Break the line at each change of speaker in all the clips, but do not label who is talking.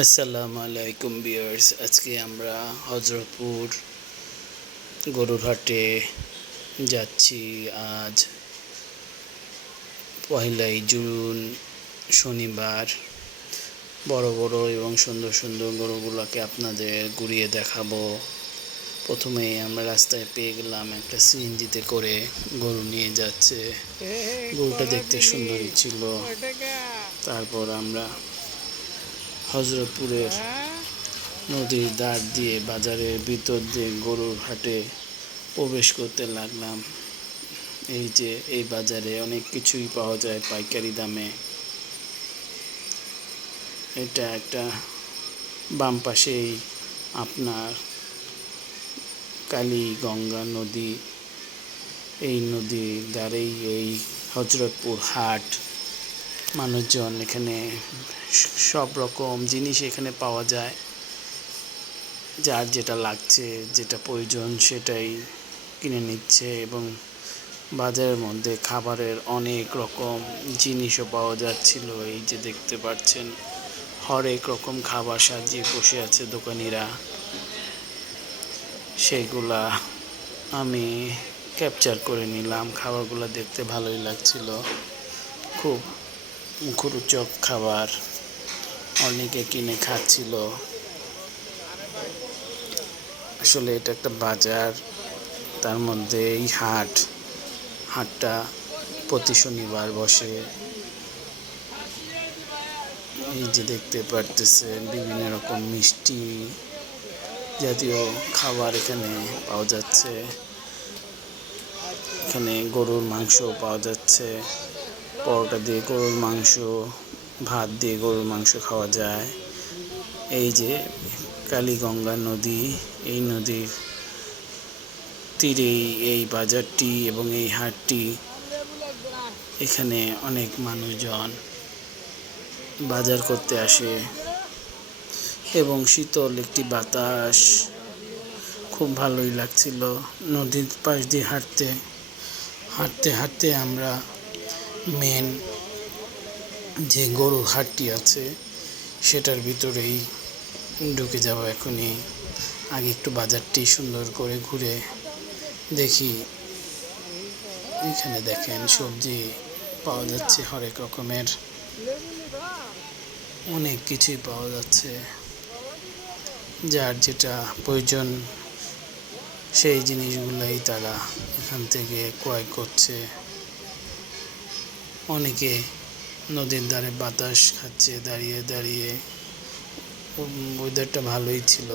আসসালামু আলাইকুম বিয়ার্স আজকে আমরা হজরতপুর গরুর হাটে যাচ্ছি। আজ পয়লাই জুন শনিবার। বড় বড় এবং সুন্দর সুন্দর গরুগুলোকে আপনাদের ঘুরিয়ে দেখাবো। প্রথমেই আমরা রাস্তায় পেয়ে গেলাম একটা সিএনজিতে করে গরু নিয়ে যাচ্ছে। গরুটা দেখতে সুন্দরই ছিল। তারপর আমরা হজরতপুরের নদীর ধার দিয়ে বাজারের ভিতর দিয়ে গরুর হাটে প্রবেশ করতে লাগলাম। এই যে এই বাজারে অনেক কিছুই পাওয়া যায় পাইকারি দামে। এটা একটা বাম পাশেই আপনার কালী গঙ্গা নদী। এই নদীর ধারেই এই হজরতপুর হাট। মানুষজন এখানে সব রকম জিনিস এখানে পাওয়া যায়। যার যেটা লাগছে, যেটা প্রয়োজন সেটাই কিনে নিচ্ছে এবং বাজারের মধ্যে খাবারের অনেক রকম জিনিসও পাওয়া যাচ্ছিল। এই যে দেখতে পাচ্ছেন, হরেক রকম খাবার সাজিয়ে বসে আছে দোকানিরা। সেইগুলা আমি ক্যাপচার করে নিলাম। খাবারগুলো দেখতে ভালোই লাগছিল। খুব মুখরোচক খাবার। অনেকে কিনে খাচ্ছিল। আসলে এটা একটা বাজার, তার মধ্যে এই হাট। হাটটা প্রতি শনিবার বসে। এই যে দেখতে পারতেছেন, বিভিন্ন রকম মিষ্টি জাতীয় খাবার এখানে পাওয়া যাচ্ছে। এখানে গরুর মাংস পাওয়া যাচ্ছে। পরোটা দিয়ে গরুর মাংস ভাত দিয়ে গরুর মাংস খাওয়া যায়। এই যে কালীগঙ্গা নদী, এই নদীর তীরেই এই বাজারটি এবং এই হাটটি, এখানে অনেক মানুষজন বাজার করতে আসে এবং শীতল একটি বাতাস। খুব ভালোই লাগছিল নদীর পাশ দিয়ে হাঁটতে। হাঁটতে হাঁটতে আমরা মেন যে গরুর হাটটি আছে, সেটার ভিতরেই ঢুকে যাব এখনই। আগে একটু বাজারটি সুন্দর করে ঘুরে দেখি। এখানে দেখেন, সবজি পাওয়া যাচ্ছে হরেক রকমের। অনেক কিছুই পাওয়া যাচ্ছে। যার যেটা প্রয়োজন, সেই জিনিসগুলাই তারা এখান থেকে ক্রয় করছে। অনেকে নদীর ধারে বাতাস খাচ্ছে, দাঁড়িয়ে দাঁড়িয়ে। ওয়েদারটা ভালোই ছিল।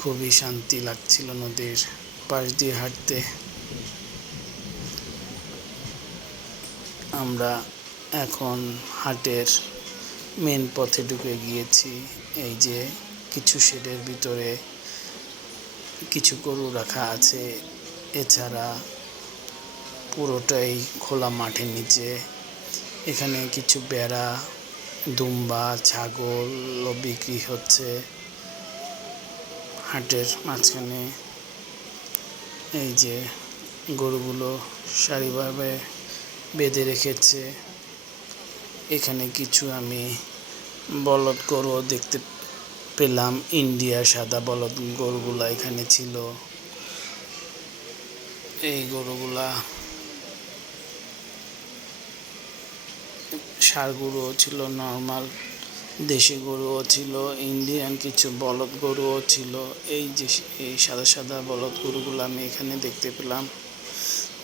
খুবই শান্তি লাগছিল নদীর পাশ দিয়ে হাঁটতে। আমরা এখন হাটের মেন পথে ঢুকে গিয়েছি। এই যে কিছু শেডের ভিতরে কিছু গরু রাখা আছে। এছাড়া পুরোটাই খোলা মাঠের নিচে। এখানে কিছু বেড়া দুম্বা, ছাগল বিক্রি হচ্ছে হাটের মাঝখানে। এই যে গরুগুলো সারিভাবে বেঁধে রেখেছে। এখানে কিছু আমি বলদ গরুও দেখতে পেলাম। ইন্ডিয়া সাদা বলদ গরুগুলা এখানে ছিল। এই গরুগুলা ষাঁড় গরুও ছিল নর্মাল দেশি গরুও ছিল ইন্ডিয়ান কিছু বলদ গরুও ছিল। এই যে এই সাদা সাদা বলদ গরুগুলো আমি এখানে দেখতে পেলাম।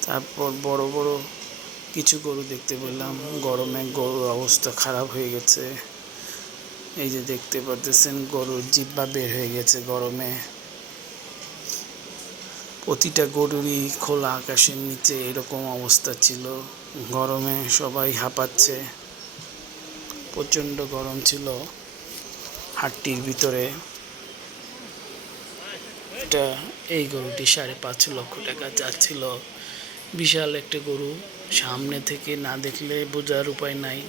তারপর বড় বড় কিছু গরু দেখতে পেলাম। গরমে গরুর অবস্থা খারাপ হয়ে গেছে। এই যে দেখতে পারতেছেন, গরুর জিব্বা বের হয়ে গেছে গরমে। প্রতিটা গরুরই খোলা আকাশের নিচে এরকম অবস্থা ছিল। গরমে সবাই হাঁপাচ্ছে। প্রচণ্ড গরম ছিল, হাটটির ভিতরে। এটা এই গরুটি সাড়ে পাঁচ লক্ষ টাকা যাচ্ছিল। বিশাল একটা গরু, সামনে থেকে না দেখলে বোঝার উপায় নাই।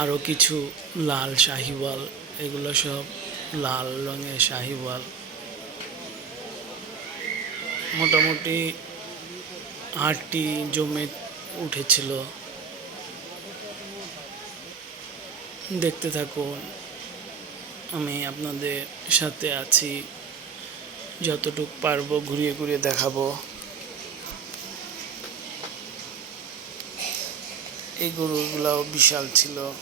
আরও কিছু লাল শাহিওয়াল, এগুলো সব লাল রঙের শাহিওয়াল। মোটামুটি হাটটি জমে উঠেছিল। দেখতে থাকুন। আমি আপনাদের সাথে আছি। যতটুক পারব ঘুরিয়ে ঘুরিয়ে দেখাবো। এই গরুগুলাও বিশাল ছিল।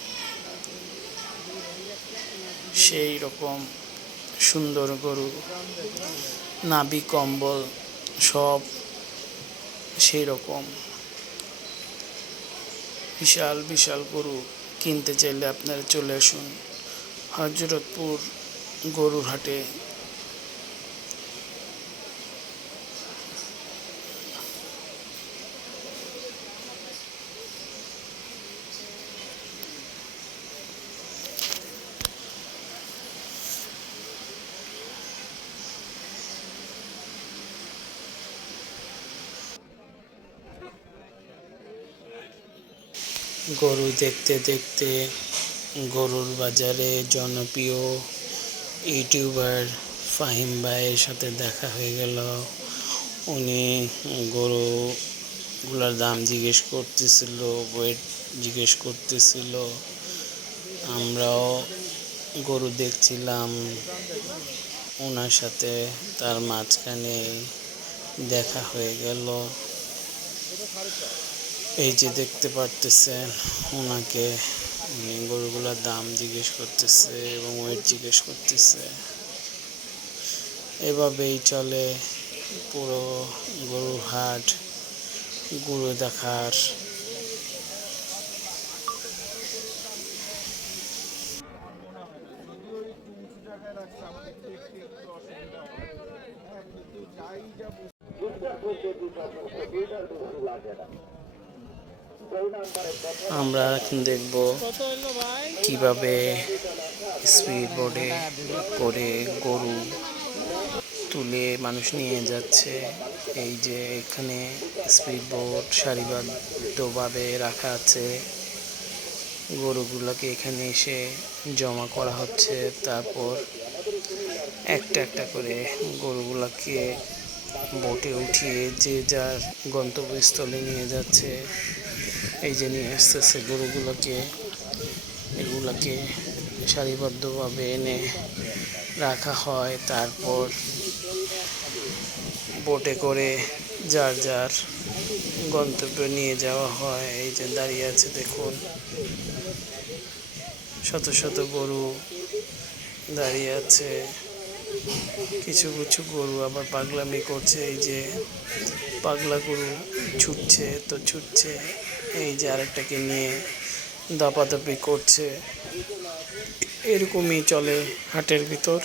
সেই রকম সুন্দর গরু। নাভি, কম্বল সব সেই রকম। বিশাল বিশাল গরু। কিনতে চাইলে আপনারা চলে আসুন। হজরতপুর গরুর গরু দেখতে দেখতে গরুর বাজারে জনপ্রিয় ইউটিউবার ফাহিম ভাইয়ের সাথে দেখা হয়ে গেল। উনি গরুগুলোর দাম জিজ্ঞেস করতেছিল ওয়েট জিজ্ঞেস করতেছিল। আমরাও গরু দেখছিলাম। ওনার সাথে তার মাঝখানে দেখা হয়ে গেল। এই যে দেখতে পারতেছেন, ওনাকে উনি গরুগুলোর দাম জিজ্ঞেস করতেছে এবং ওয়েট জিজ্ঞেস করতেছে। এভাবেই চলে পুরো গরুর হাট, গরু দেখার আমরা এখন দেখব কীভাবে স্পিড বোর্ডে করে গরু তুলে মানুষ নিয়ে যাচ্ছে। এই যে এখানে স্পিড বোর্ড সারিবদ্ধভাবে রাখা আছে। গরুগুলোকে এখানে এসে জমা করা হচ্ছে। তারপর একটা একটা করে গরুগুলোকে বোটে উঠিয়ে যে যার গন্তব্যস্থলে নিয়ে যাচ্ছে। এই যে নিয়ে আসতেছে গরুগুলোকে, এগুলোকে সারিবদ্ধভাবে এনে রাখা হয়। তারপর বোটে করে যার যার গন্তব্যে নিয়ে যাওয়া হয়। এই যে দাঁড়িয়ে আছে দেখুন, শত শত গরু দাঁড়িয়ে আছে। কিছু কিছু গরু আবার পাগলামি করছে, এই যে পাগলা গরু ছুটছে, তো ছুটছে। এই যে আরেকটাকে নিয়ে দাপাদাপি করছে। এরকমই চলে হাটের ভিতর।